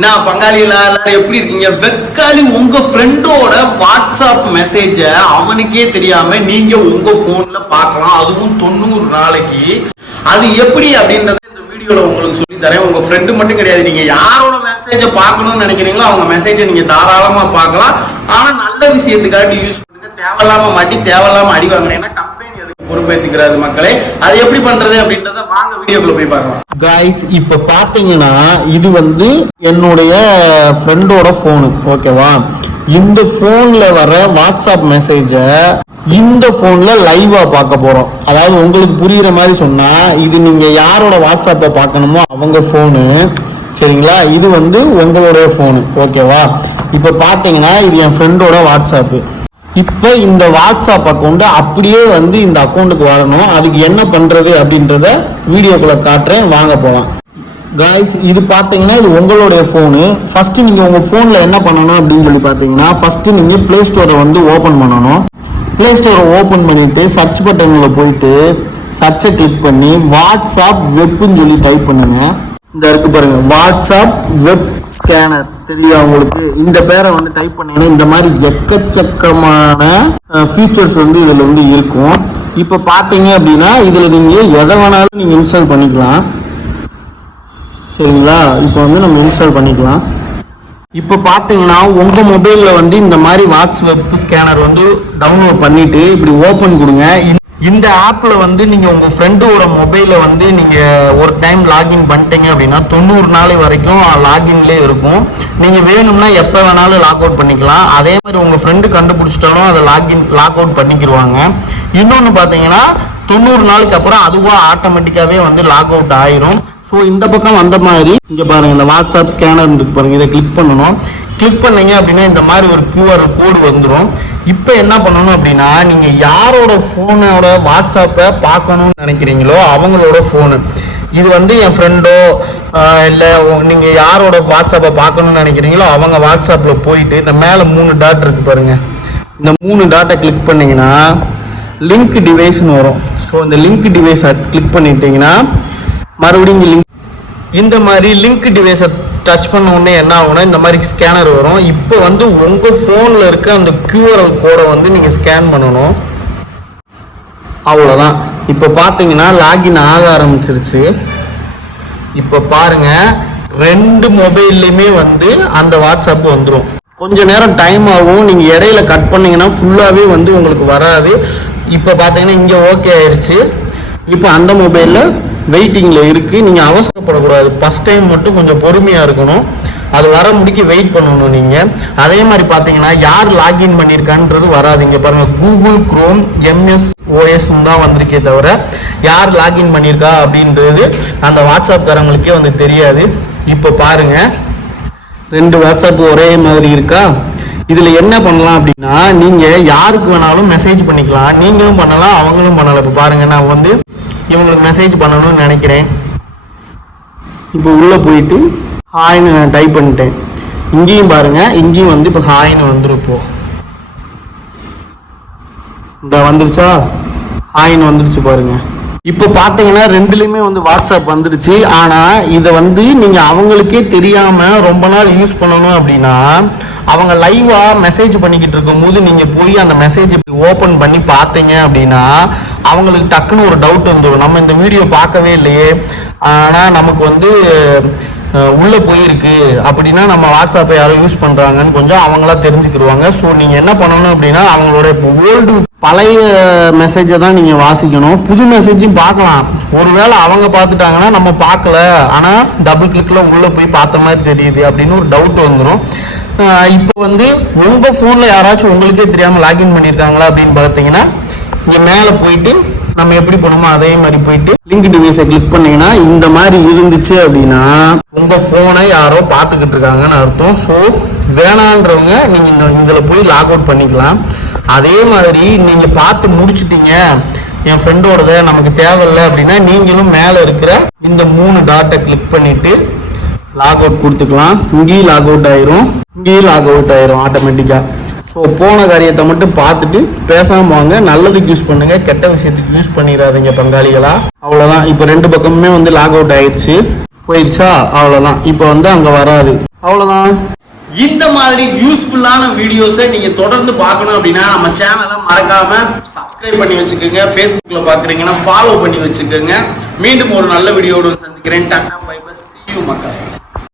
நான் பங்காளிகளா எல்லாரும் எப்படி இருக்கீங்க? வெக்காளி உங்க ஃப்ரெண்டோட வாட்ஸ்அப் மெசேஜ அவனுக்கே தெரியாம நீங்க உங்க போன்ல பார்க்கலாம். அதுவும் தொண்ணூறு நாளைக்கு. அது எப்படி அப்படின்றத இந்த வீடியோல உங்களுக்கு சொல்லி தரேன். உங்க ஃப்ரெண்டு மட்டும் கிடையாது. நீங்க யாரோட மெசேஜ பார்க்கணும்னு நினைக்கிறீங்களோ அவங்க மெசேஜை நீங்க தாராளமா பார்க்கலாம். ஆனா நல்ல விஷயத்துக்காக யூஸ் பண்ணுங்க. தேவையில்லாம மாட்டி தேவையில்லாம அடி வாங்கினீங்கன்னா பொறுப்பேற்றுக்கிறாரு மக்களே. அது எப்படி பண்றது அப்படின்றத வாங்க வீடியோக்குள்ள போய் பார்க்கலாம். காய்ஸ் இப்ப பாத்தீங்கன்னா இது வந்து என்னுடைய ஃப்ரெண்டோட ஃபோனு ஓகேவா இந்த போன்ல வர வாட்ஸ்அப் மெசேஜ இந்த போன்ல லைவா பார்க்க போறோம். அதாவது உங்களுக்கு புரியுற மாதிரி சொன்னா இது நீங்க யாரோட வாட்ஸ்அப்பை பார்க்கணுமோ அவங்க ஃபோனு சரிங்களா? இது வந்து உங்களுடைய ஃபோனு ஓகேவா இப்ப பாத்தீங்கன்னா இது என் ஃப்ரெண்டோட வாட்ஸ்அப்பு இப்போ இந்த வாட்ஸ்அப் அக்கௌண்ட் அப்படியே வந்து இந்த அக்கௌண்ட்டுக்கு வரணும். அதுக்கு என்ன பண்ணுறது அப்படின்றத வீடியோக்குள்ளே காட்டுறேன். வாங்க போகலாம் காய்ஸ் இது பார்த்தீங்கன்னா இது உங்களுடைய ஃபோனு ஃபஸ்ட்டு நீங்கள் உங்கள் ஃபோனில் என்ன பண்ணணும் அப்படின்னு சொல்லி பார்த்தீங்கன்னா ஃபஸ்ட்டு நீங்கள் ப்ளே ஸ்டோரை வந்து ஓப்பன் பண்ணணும். ப்ளே ஸ்டோரை ஓப்பன் பண்ணிவிட்டு சர்ச் பட்டனில் போயிட்டு சர்ச்சை கிளிக் பண்ணி வாட்ஸ்அப் வெப்புன்னு சொல்லி டைப் பண்ணுங்க. இந்த இருக்கு பாருங்க. வாட்ஸ்அப் வெப் ஸ்கேனர் தெரியும் உங்களுக்கு? இந்த பேரை வந்து டைப் பண்ணீங்கன்னா இந்த மாதிரி எக்கச்சக்கமான ஃபீச்சர்ஸ் வந்து இதில் வந்து இருக்கும். இப்போ பார்த்தீங்க அப்படின்னா இதில் நீங்கள் எதை வேணாலும் நீங்கள் இன்ஸ்டால் பண்ணிக்கலாம். சரிங்களா? இப்போ வந்து நம்ம இன்ஸ்டால் பண்ணிக்கலாம். இப்போ பார்த்தீங்கன்னா உங்கள் மொபைலில் வந்து இந்த மாதிரி வாட்ஸ்அப் ஸ்கேனர் வந்து டவுன்லோட் பண்ணிட்டு இப்படி ஓப்பன் கொடுங்க. இந்த- ஆப்பில் வந்து நீங்கள் உங்கள் ஃப்ரெண்டோட மொபைலில் வந்து நீங்கள் ஒரு டைம் லாகின் பண்ணிட்டீங்க அப்படின்னா தொண்ணூறு நாள் வரைக்கும் லாகின்லேயே இருக்கும். நீங்கள் வேணும்னா எப்போ வேணாலும் லாக் அவுட் பண்ணிக்கலாம். அதே மாதிரி உங்கள் ஃப்ரெண்டு கண்டுபிடிச்சிட்டாலும் அதை லாகின் லாக் அவுட் பண்ணிக்கிடுவாங்க இன்னொன்று பார்த்தீங்கன்னா தொண்ணூறு நாளுக்கு அப்புறம் அதுவாக ஆட்டோமேட்டிக்காகவே வந்து லாக் அவுட் ஆயிரும். ஸோ இந்த பக்கம் வந்த மாதிரி இங்கே பாருங்கள் இந்த வாட்ஸ்அப் ஸ்கேனர் இருக்கு பாருங்கள் இதை கிளிக் பண்ணணும். கிளிக் பண்ணீங்க அப்படின்னா இந்த மாதிரி ஒரு கியூஆர் கோடு வந்துடும் இப்போ என்ன பண்ணணும் அப்படின்னா நீங்கள் யாரோட ஃபோனோட வாட்ஸ்அப்பை பார்க்கணும்னு நினைக்கிறீங்களோ அவங்களோட ஃபோனு இது வந்து என் ஃப்ரெண்டோ இல்லை நீங்கள் யாரோட வாட்ஸ்அப்பை பார்க்கணும்னு நினைக்கிறீங்களோ அவங்க வாட்ஸ்அப்பில் போயிட்டு இந்த மேலே மூணு டாட் இருக்கு பாருங்கள் இந்த மூணு டாட்டை கிளிக் பண்ணிங்கன்னா லிங்க் டிவைஸ்னு வரும். ஸோ இந்த லிங்க் டிவைஸை கிளிக் பண்ணிட்டீங்கன்னா மறுபடியும் இங்கே லிங்க் இந்த மாதிரி லிங்க் டிவைஸை டச் பண்ண உடனே என்ன ஆகும்னா இந்த மாதிரி ஸ்கேனர் வரும். இப்போ வந்து உங்கள் ஃபோனில் இருக்க அந்த கியூஆர்எல் கோடை வந்து நீங்கள் ஸ்கேன் பண்ணணும். அவ்வளோதான் இப்போ பார்த்தீங்கன்னா லாகின் ஆக ஆரம்பிச்சிருச்சு. இப்போ பாருங்கள் ரெண்டு மொபைல்லையுமே வந்து அந்த வாட்ஸ்அப் வந்துடும் கொஞ்ச நேரம் டைம் ஆகும். நீங்கள் இடையில கட் பண்ணீங்கன்னா ஃபுல்லாகவே வந்து உங்களுக்கு வராது. இப்போ பார்த்தீங்கன்னா இங்கே ஓகே ஆயிடுச்சு. இப்போ அந்த மொபைலில் வெயிட்டிங்கில் இருக்குது நீங்கள் அவசரப்படக்கூடாது. ஃபஸ்ட் டைம் மட்டும் கொஞ்சம் பொறுமையாக இருக்கணும். அது வர முடிக்க வெயிட் பண்ணணும் நீங்கள் அதே மாதிரி பார்த்தீங்கன்னா யார் லாகின் பண்ணியிருக்கான்றது வராது இங்கே பாருங்கள் கூகுள் குரோம் எம்எஸ் ஓஎஸ்ன்னு தான் வந்திருக்கே தவிர யார் லாகின் பண்ணியிருக்கா அப்படின்றது அந்த வாட்ஸ்அப்காரங்களுக்கே வந்து தெரியாது. இப்போ பாருங்க. ரெண்டு வாட்ஸ்அப் ஒரே மாதிரி இருக்கா? இதில் என்ன பண்ணலாம் அப்படின்னா நீங்கள் யாருக்கு வேணாலும் மெசேஜ் பண்ணிக்கலாம். நீங்களும் பண்ணலாம் அவங்களும் பண்ணலாம். இப்போ பாருங்கள் நான் வந்து இவங்களுக்கு மெசேஜ் பண்ணணும்னு நினைக்கிறேன். இப்போ உள்ளே போயிட்டு ஹாய்னு நான் டைப் பண்ணிட்டேன். இங்கேயும் பாருங்க இங்கேயும் வந்து இப்போ ஹாய்னு வந்துருப்போம் இந்த வந்துருச்சா? ஹாய்னு வந்துருச்சு பாருங்க. இப்போ பார்த்தீங்கன்னா ரெண்டுலேயுமே வந்து வாட்ஸ்அப் வந்துடுச்சு ஆனால் இதை வந்து நீங்கள் அவங்களுக்கே தெரியாமல் ரொம்ப நாள் யூஸ் பண்ணணும் அப்படின்னா அவங்க லைவாக மெசேஜ் பண்ணிக்கிட்டு இருக்கும்போது நீங்கள் போய் அந்த மெசேஜ் இப்படி ஓப்பன் பண்ணி பார்த்தீங்க அப்படின்னா அவங்களுக்கு டக்குன்னு ஒரு டவுட் வந்துடும் நம்ம இந்த வீடியோ பார்க்கவே இல்லையே. ஆனால் நமக்கு வந்து உள்ளே உள்ள போயிருக்கு அப்படின்னா நம்ம வாட்ஸ்அப்பை யாரோ யூஸ் பண்றாங்கன்னு கொஞ்சம் அவங்களா தெரிஞ்சுக்கிடுவாங்க ஸோ நீங்க என்ன பண்ணணும் அப்படின்னா அவங்களோட இப்போ ஓல்டு பழைய மெசேஜை தான் நீங்க வாசிக்கணும். புது மெசேஜும் பார்க்கலாம். ஒருவேளை அவங்க பார்த்துட்டாங்கன்னா நம்ம பார்க்கல. ஆனா டபுள் கிளிக்ல உள்ள போய் பார்த்த மாதிரி தெரியுது அப்படின்னு ஒரு டவுட் வந்துடும் இப்போ வந்து உங்க போன்ல யாராச்சும் உங்களுக்கே தெரியாம லாகின் பண்ணியிருக்காங்களா அப்படின்னு பார்த்தீங்கன்னா இங்க மேல போயிட்டு நம்ம எப்படி போனோமோ அதே மாதிரி போயிட்டு லிங்க் டிவைஸை கிளிக் பண்ணீங்கன்னா இந்த மாதிரி இருந்துச்சு அப்படின்னா உங்க போனை யாரோ பார்த்துக்கிட்டு இருக்காங்கன்னு அர்த்தம். ஸோ வேணான்றவங்க நீங்க இந்த இதில் போய் லாக் அவுட் பண்ணிக்கலாம். அதே மாதிரி நீங்க பார்த்து முடிச்சிட்டீங்க என் ஃப்ரெண்டோடத நமக்கு தேவையில்லை அப்படின்னா நீங்களும் மேலே இருக்கிற இந்த மூணு டாட்டை கிளிக் பண்ணிட்டு லாக் அவுட் கொடுத்துக்கலாம். இங்கேயும் லாக் அவுட் ஆயிரும். இங்கேயும் லாக் அவுட் ஆயிரும் ஆட்டோமேட்டிக்காக ஸோ போன காரியத்தை மட்டும் பார்த்துட்டு பேசாமல் வாங்க. நல்லதுக்கு யூஸ் பண்ணுங்க. கெட்ட விஷயத்துக்கு யூஸ் பண்ணிடாதீங்க பங்காளிகளா. அவ்வளோதான் இப்போ ரெண்டு பக்கமுமே வந்து லாக் அவுட் ஆயிடுச்சு. போயிடுச்சா? அவ்வளோதான் இப்போ வந்து அங்கே வராது. அவ்வளோதான் இந்த மாதிரி யூஸ்ஃபுல்லான வீடியோஸை நீங்க தொடர்ந்து பார்க்கணும் அப்படின்னா நம்ம சேனலை மறக்காம சப்ஸ்கிரைப் பண்ணி வச்சுக்கோங்க. ஃபேஸ்புக்கில் பார்க்குறீங்கன்னா ஃபாலோ பண்ணி வச்சுக்கோங்க. மீண்டும் ஒரு நல்ல வீடியோடு சந்திக்கிறேன். டாட்டா பை பஸ் मका है?